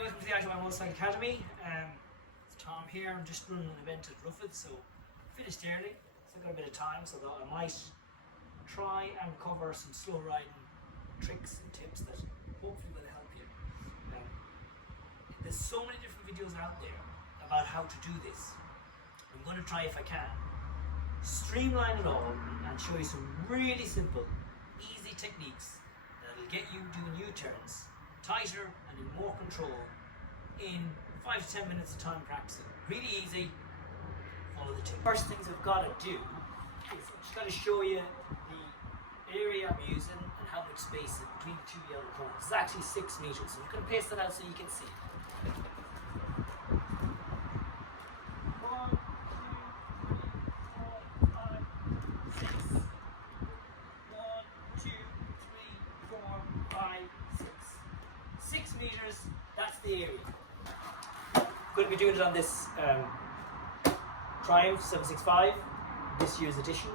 welcome to the ITY Motorcycle Academy. It's Tom here. I'm just running an event at Rufford, so finished early. So I've got a bit of time, so that I might try and cover some slow riding tricks and tips that hopefully will help you. There's so many different videos out there about how to do this. I'm going to try, if I can, streamline it all and show you some really simple, easy techniques that'll get you doing U-turns tighter and in more control in 5 to 10 minutes of time practicing. Really easy. Follow the tip. First things I've got to do is I've just got to show you the area I'm using and how much space is between the two yellow cones. It's actually 6 meters, so I'm going to paste that out so you can see. 6 meters, that's the area. I'm going to be doing it on this Triumph 765, this year's edition.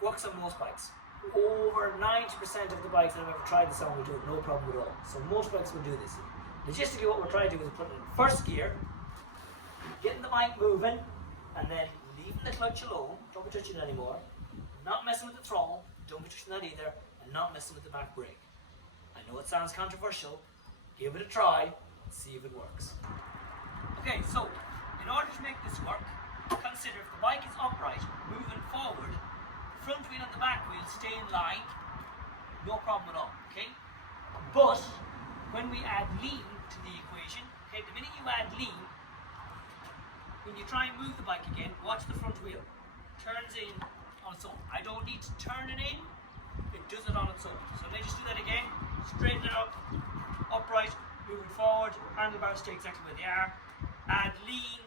Works on most bikes. Over 90% of the bikes that I've ever tried this on will do it, no problem at all. So most bikes will do this. Logistically, what we're trying to do is put it in first gear, getting the bike moving, and then leaving the clutch alone, don't be touching it anymore, not messing with the throttle, don't be touching that either, and not messing with the back brake. I know it sounds controversial, give it a try, and see if it works. Okay, so in order to make this work, consider if the bike is upright, moving forward, the front wheel and the back wheel stay in line, no problem at all, okay? But when we add lean to the equation, okay, the minute you add lean, when you try and move the bike again, watch the front wheel, turns in on its own. I don't need to turn it in, it does it on its own. So let's just do that again. Straighten it up, upright, moving forward, handlebars stay exactly where they are. Add lean,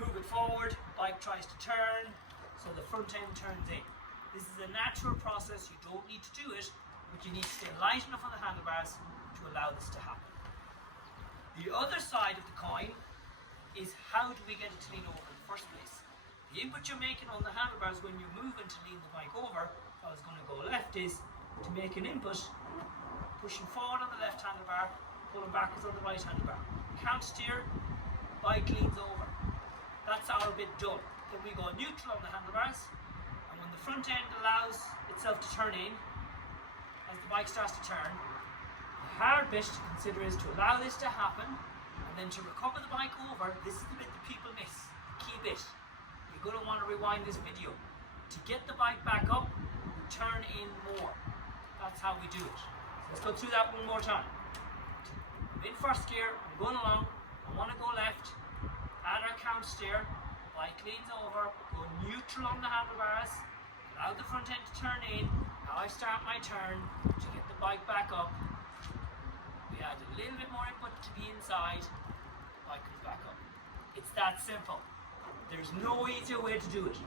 move it forward, bike tries to turn, so the front end turns in. This is a natural process, you don't need to do it, but you need to stay light enough on the handlebars to allow this to happen. The other side of the coin is how do we get it to lean over in the first place? The input you're making on the handlebars when you're moving to lean the bike over, if I was going to go left, is to make an input, pushing forward on the left handlebar, pulling backwards on the right handlebar. Can't steer, bike leans over. That's our bit done. Then we go neutral on the handlebars, and when the front end allows itself to turn in, as the bike starts to turn, the hard bit to consider is to allow this to happen, and then to recover the bike over. This is the bit that people miss, the key bit. You're going to want to rewind this video. To get the bike back up, turn in more. That's how we do it. So let's go through that one more time. I'm in first gear, I'm going along, I want to go left, add our count steer, bike leans over, go neutral on the handlebars, allow the front end to turn in, now I start my turn to get the bike back up. We add a little bit more input to the inside, bike comes back up. It's that simple. There's no easier way to do it.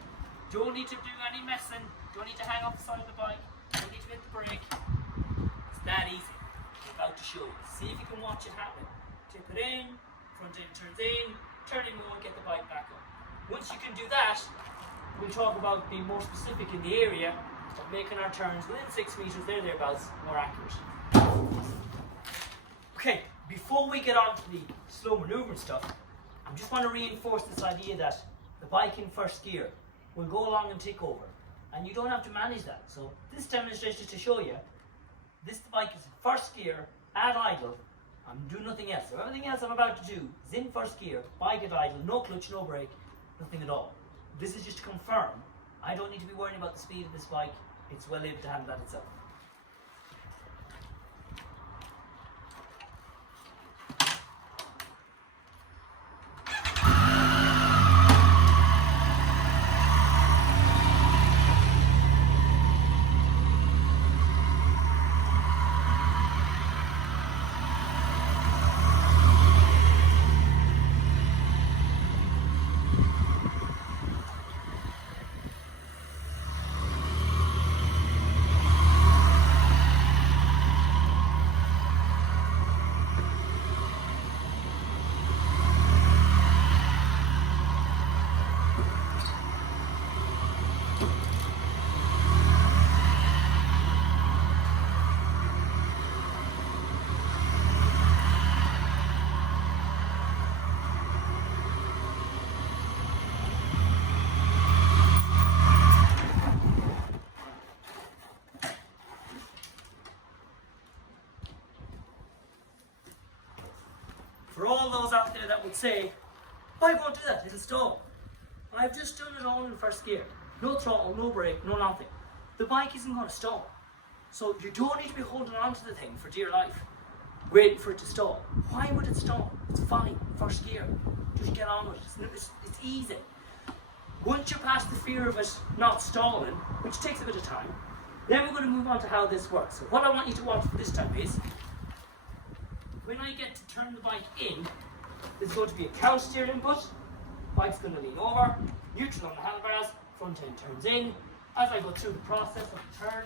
Don't need to do any messing, don't need to hang off the side of the bike, don't need to hit the brake. It's that easy. I'm about to show you. See if you can watch it happen. Tip it in, front end turns in, turn in more, get the bike back up. Once you can do that, we'll talk about being more specific in the area of making our turns within 6 meters, thereabouts, more accurate. Okay, before we get on to the slow maneuvering stuff, I just want to reinforce this idea that the bike in first gear will go along and take over, and you don't have to manage that. So this demonstration is to show you this bike is in first gear at idle. I'm doing nothing else. So everything else I'm about to do is in first gear, bike at idle, no clutch, no brake, nothing at all. This is just to confirm I don't need to be worrying about the speed of this bike. It's well able to handle that itself. for all those out there that would say, I won't do that, it'll stall. I've just done it all in first gear. No throttle, no brake, no nothing. The bike isn't going to stall. So you don't need to be holding on to the thing for dear life, waiting for it to stall. Why would it stall? It's fine, first gear. Just get on with it, it's easy. Once you pass the fear of it not stalling, which takes a bit of time, then we're going to move on to how this works. So what I want you to watch for this time is, when I get to turn the bike in, there's going to be a counter steer input, bike's going to lean over, neutral on the handlebars, front end turns in. As I go through the process of the turn,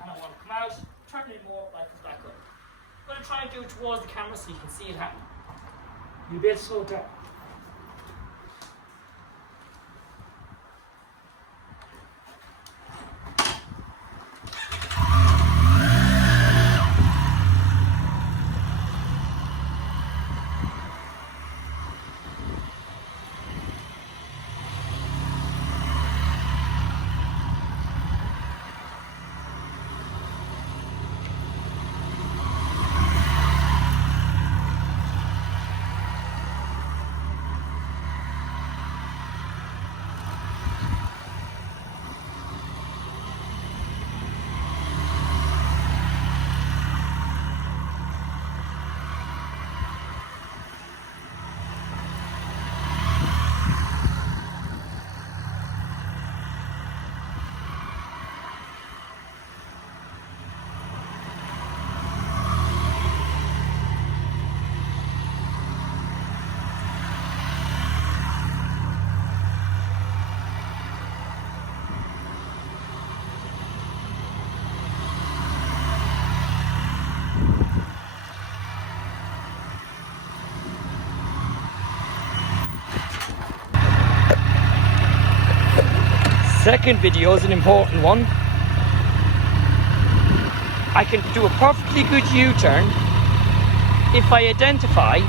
and I want to come out, turn in more, bike comes back up. I'm going to try and do it towards the camera so you can see it happen. You'll be able to slow it down. Second video is an important one. I can do a perfectly good U-turn if I identify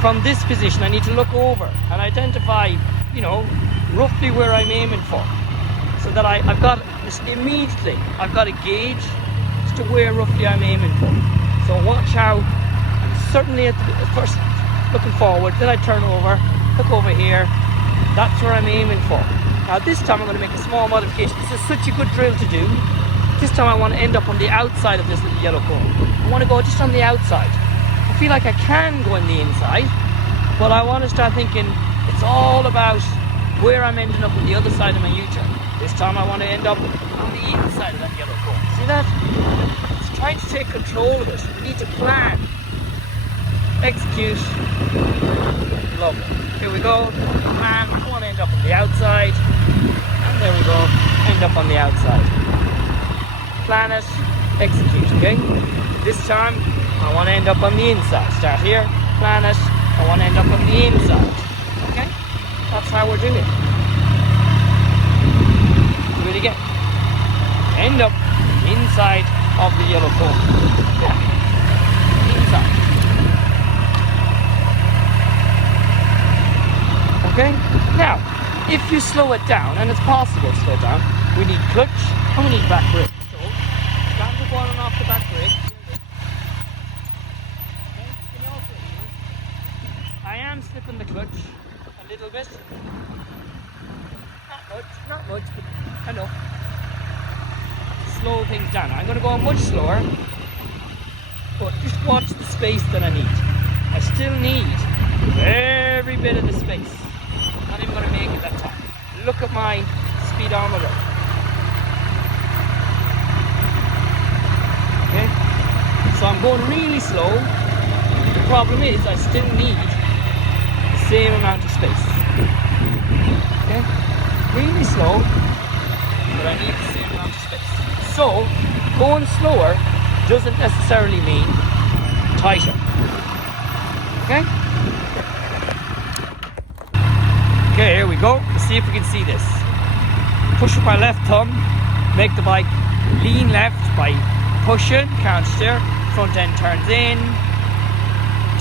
from this position. I need to look over and identify, you know, roughly where I'm aiming for, so that I've got immediately I've got a gauge as to where roughly I'm aiming for. So watch how I'm certainly at first looking forward, then I turn over, look over here. That's where I'm aiming for. Now this time I'm going to make a small modification. This is such a good drill to do. This time I want to end up on the outside of this little yellow cone. I want to go just on the outside. I feel like I can go on the inside, but I want to start thinking it's all about where I'm ending up on the other side of my U-turn. This time I want to end up on the inside of that yellow cone. See that? It's trying to take control of it. We need to plan. Execute. Lovely. Here we go. Plan. I want to end up on the outside. And there we go. End up on the outside. Plan it. Execute. Okay? This time, I want to end up on the inside. Start here. Plan it. I want to end up on the inside. Okay? That's how we're doing it. Do it again. End up inside of the yellow cone. Yeah. Inside. Okay? Now, if you slow it down, and it's possible to slow it down, we need clutch and we need back brake. So, grab the ball and off the back brake. Okay? You can also hear it. I am slipping the clutch a little bit. Not much, but enough. Slow things down. I'm going to go much slower, but just watch the space that I need. I still need every bit of the space. Not even going to make it that time. Look at my speedometer. Okay? So I'm going really slow. The problem is I still need the same amount of space. Okay? Really slow, but I need the same amount of space. So, going slower doesn't necessarily mean tighter. Okay? Okay, here we go. Let's see if we can see this. Push up our left thumb, make the bike lean left by pushing, counter steer, front end turns in,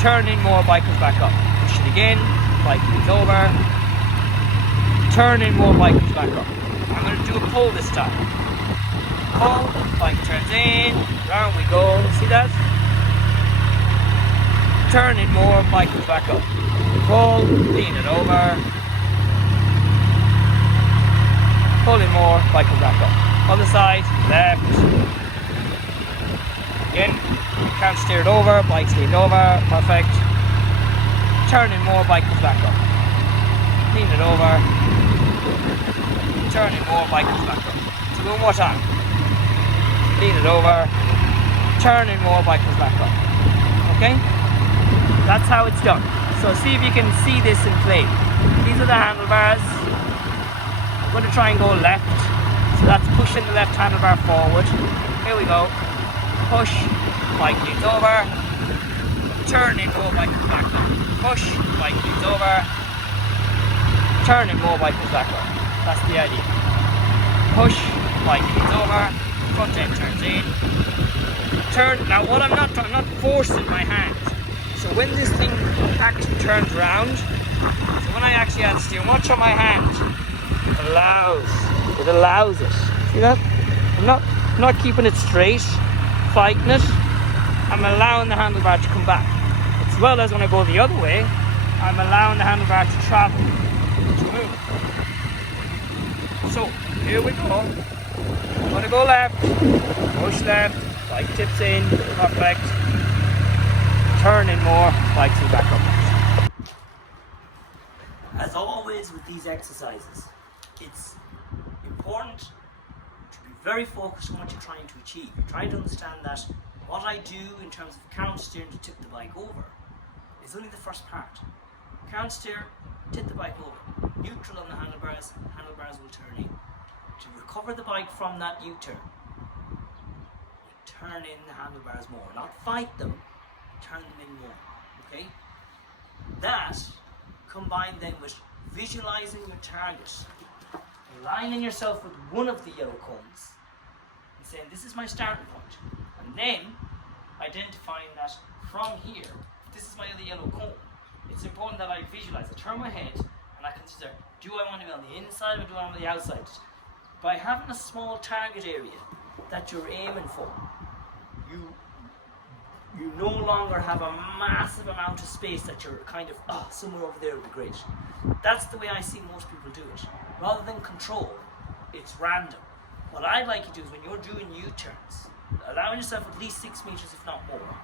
turn in more, bike comes back up. Push it again, bike leans over, turn in more, bike comes back up. I'm going to do a pull this time. Pull, bike turns in, round we go. See that? turn it more, bike comes back up. Pull, lean it over. Pull it more, bike comes back up. Other side, left. Again, can't steer it over, bike's leaned over, perfect. Turn it more, bike comes back up. Lean it over. Turn it more, bike comes back up. So one more time. Lean it over. Turn it more, bike comes back up. Okay? That's how it's done. So see if you can see this in play. These are the handlebars. I'm going to try and go left. So that's pushing the left handlebar forward. Here we go. Push, bike leans over. Turn it more, bike comes back up. Push, bike leans over. Turn it more, bike comes back up. That's the idea. Push, bike leans over. Front end turns in. Turn. Now what I'm not forcing my hand. So when this thing actually turns around, so when I actually add steering, watch on my hand. It allows it. See that? I'm not keeping it straight, fighting it. I'm allowing the handlebar to come back. As well as when I go the other way, I'm allowing the handlebar to travel, to move. So here we go. I'm gonna go left, push left, bike tips in, perfect. Turn in more, bike to back up. As always with these exercises, it's important to be very focused on what you're trying to achieve. You're trying to understand that what I do in terms of counter steering to tip the bike over is only the first part. Counter steer, tip the bike over. Neutral on the handlebars will turn in. To recover the bike from that U-turn, turn in the handlebars more. Not fight them, turn them in more. Okay? That combined then with visualizing your target, aligning yourself with one of the yellow cones and saying this is my starting point, and then identifying that from here, this is my other yellow cone. It's important that I visualize, I turn my head and I consider, do I want to be on the inside or do I want to be on the outside? By having a small target area that you're aiming for, you no longer have a massive amount of space that you're kind of, somewhere over there would be great. That's the way I see most people do it. Rather than control, it's random. What I'd like you to do is when you're doing U-turns, allowing yourself at least 6 meters, if not more,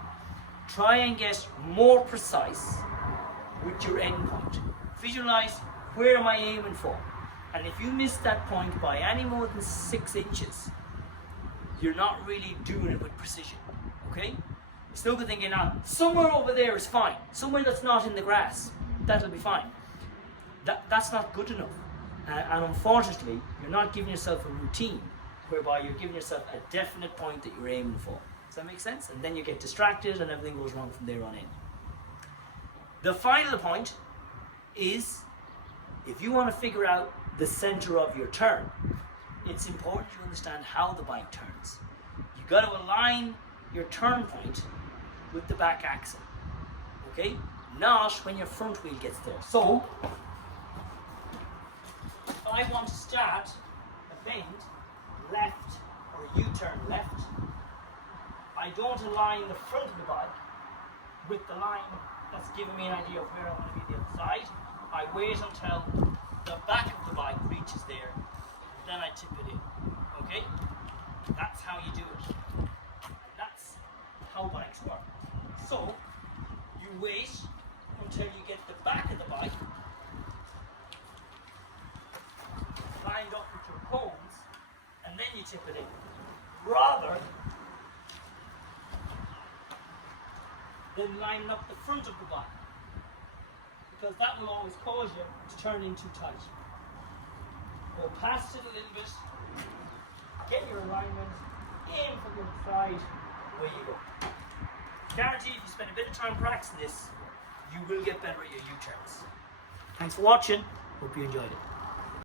try and get more precise with your end point. Visualize, where am I aiming for? And if you miss that point by any more than 6 inches, you're not really doing it with precision, okay? It's no good thinking, somewhere over there is fine. Somewhere that's not in the grass, that'll be fine. That's not good enough. And unfortunately, you're not giving yourself a routine whereby you're giving yourself a definite point that you're aiming for. Does that make sense? And then you get distracted and everything goes wrong from there on in. The final point is, if you want to figure out the center of your turn, it's important you understand how the bike turns. You've got to align your turn point with the back axle, okay? Not when your front wheel gets there. So, if I want to start a bend left or a U-turn left, I don't align the front of the bike with the line that's giving me an idea of where I want to be the other side. I wait until the back of the bike reaches there, then I tip it in, okay? That's how you do it. And that's how bikes work. So, you wait until you get the back of the bike lined up with your cones, and then you tip it in. Rather than lining up the front of the bike, because that will always cause you to turn in too tight. Go past it a little bit, get your alignment, aim for the other side, away you go. Guarantee if you spend a bit of time practicing this, you will get better at your U-turns. Thanks for watching, hope you enjoyed it.